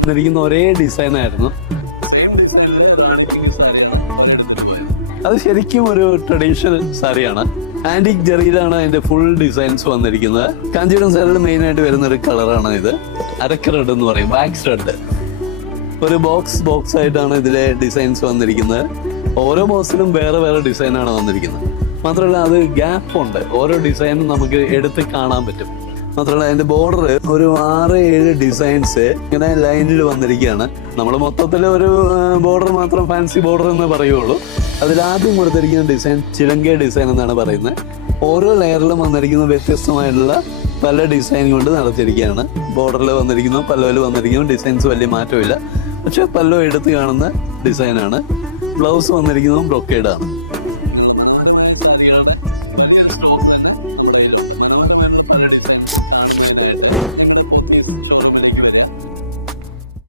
വന്നിരിക്കുന്ന ഒരേ ഡിസൈൻ ആയിരുന്നു. അത് ശരിക്കും ഒരു ട്രഡീഷണൽ സാരിയാണ്. ആന്റിക് ജെറിയിലാണ് അതിന്റെ ഫുൾ ഡിസൈൻസ് വന്നിരിക്കുന്നത്. കാഞ്ചീപുരം സാരിയിൽ മെയിൻ ആയിട്ട് വരുന്ന ഒരു കളറാണ് ഇത്. അരക്ക് റെഡ് എന്ന് പറയും, വാക്സ് റെഡ്. ഒരു ബോക്സ് ആയിട്ടാണ് ഇതിലെ ഡിസൈൻസ് വന്നിരിക്കുന്നത്. ഓരോ ബോക്സിലും വേറെ വേറെ ഡിസൈനാണ് വന്നിരിക്കുന്നത്. മാത്രമല്ല അത് ഗ്യാപ്പ് ഉണ്ട്, ഓരോ ഡിസൈനും നമുക്ക് എടുത്ത് കാണാൻ പറ്റും. മാത്രമല്ല അതിന്റെ ബോർഡർ ഒരു 6-7 ഡിസൈൻസ് ഇങ്ങനെ ലൈനിൽ വന്നിരിക്കുകയാണ്. നമ്മൾ മൊത്തത്തിൽ ഒരു ബോർഡർ മാത്രം ഫാൻസി ബോർഡർ എന്ന് പറയുള്ളൂ. അതിലാദ്യം കൊടുത്തിരിക്കുന്ന ഡിസൈൻ ചിലങ്ക ഡിസൈൻ എന്നാണ് പറയുന്നത്. ഓരോ ലെയറിലും വന്നിരിക്കുന്ന വ്യത്യസ്തമായിട്ടുള്ള പല ഡിസൈൻ കൊണ്ട് നടത്തിയിരിക്കുകയാണ്. ബോർഡറിൽ വന്നിരിക്കുന്നു, പല്ലുവിൽ വന്നിരിക്കുന്നു, ഡിസൈൻസ് വലിയ മാറ്റമില്ല. പക്ഷെ പല്ലു എടുത്ത് കാണുന്ന ഡിസൈനാണ്. ബ്ലൗസ് വന്നിരിക്കുന്നതും ബ്രൊക്കേഡാണ്.